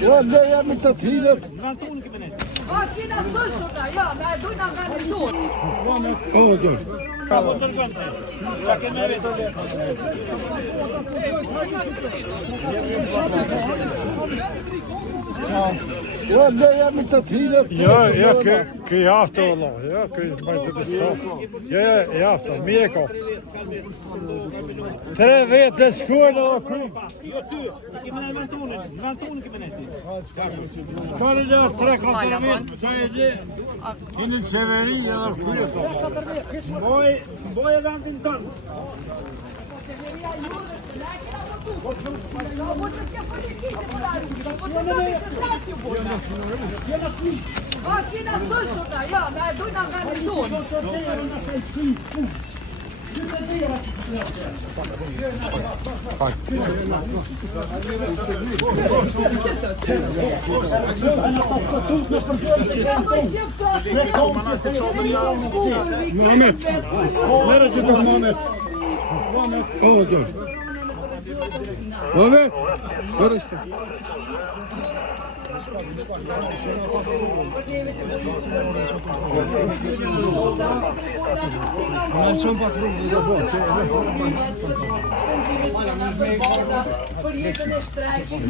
Ja, leja në të t'hilet. A, si në thëshona, ja, me e dojnë nga në tonë. O, do. Ja, leja në të t'hilet. Ja, kë jaftë valla. Ja, kë majtë të s'ka. Ja, jaftë, mire ka. 3 vjetë të shkuar në kry. Jo ty, kemi në ventonin kemi në ti. S'ka në dhe 3-4 vjetë, që e dhe. Hinë në qeveri edhe kry e sa. Mboj e vendin tënë. Qeveria jurë, ne kena votu. Po të s'ke politikë, po të nëmi të sasju, bojna. A, si në thëshona, ja, me e dojnë nga në tonë. Muhammed. Nereye gidiyorsun Muhammed? O, dur. Muhammed. Dur işte. Për jetën e shtrajkit,